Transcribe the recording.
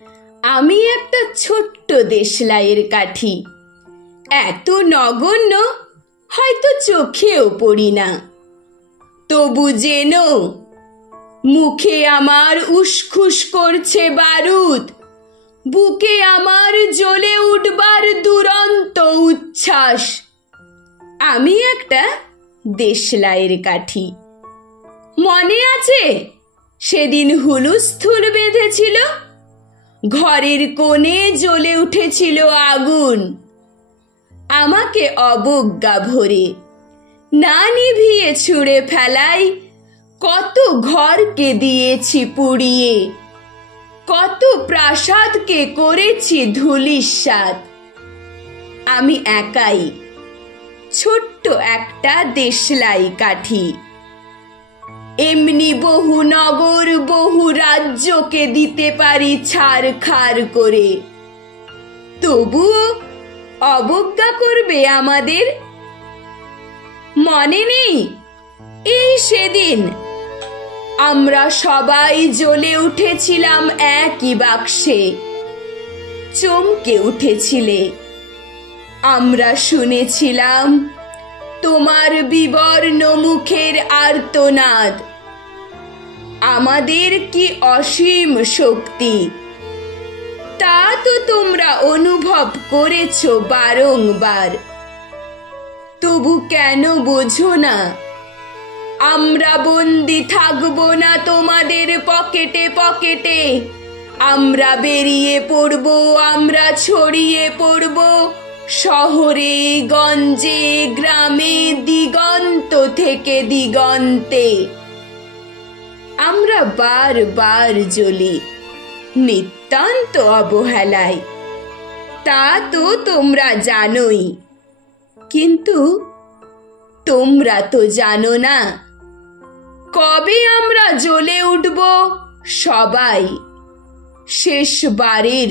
আমি একটা ছোট্ট দেশলাইয়ের কাঠি, এত নগণ্য হয়তো চোখেও পড়ি না। তবু যেন মুখে আমার উসখুস করছে বারুদ, বুকে আমার জ্বলে উঠবার দুরন্ত উচ্ছ্বাস। আমি একটা দেশলাইয়ের কাঠি। মনে আছে সেদিন হুলুস্থুল বেঁধেছিল, ঘরের কোণে জ্বলে উঠেছিল আগুন। আমাকে অবজ্ঞা ভরে না নিভিয়ে ছুঁড়ে ফেলাই কত ঘরকে দিয়েছি পুড়িয়ে, কত প্রাসাদকে করেছি ধূলিসাৎ। আমি একাই ছোট্ট একটা দেশলাই কাঠি। এমনি বহু নগর বহু রাজ্যকে দিতে পারি ছারখার করে, তবুও অবজ্ঞা করবে আমাদের? মনে নেই এই সেদিন আমরা সবাই জ্বলে উঠেছিলাম একই বাক্সে, চমকে উঠেছিলে। আমরা শুনেছিলাম তোমার বিবর্ণ মুখের আর্তনাদ। আমাদের কি অসীম শক্তি, তা তো তোমরা অনুভব করেছো বারংবার। তবু কেন বোঝো না আমরা বন্দি থাকবো না তোমাদের পকেটে পকেটে? আমরা বেরিয়ে পড়ব, আমরা ছড়িয়ে পড়ব শহরে গঞ্জে গ্রামে দিগন্ত থেকে দিগন্তে। আমরা বারবার জ্বলি নিতান্ত অবহেলায়, তা তো তোমরা জানোই। কিন্তু তোমরা তো জানো না কবে আমরা জ্বলে উঠব সবাই শেষবারের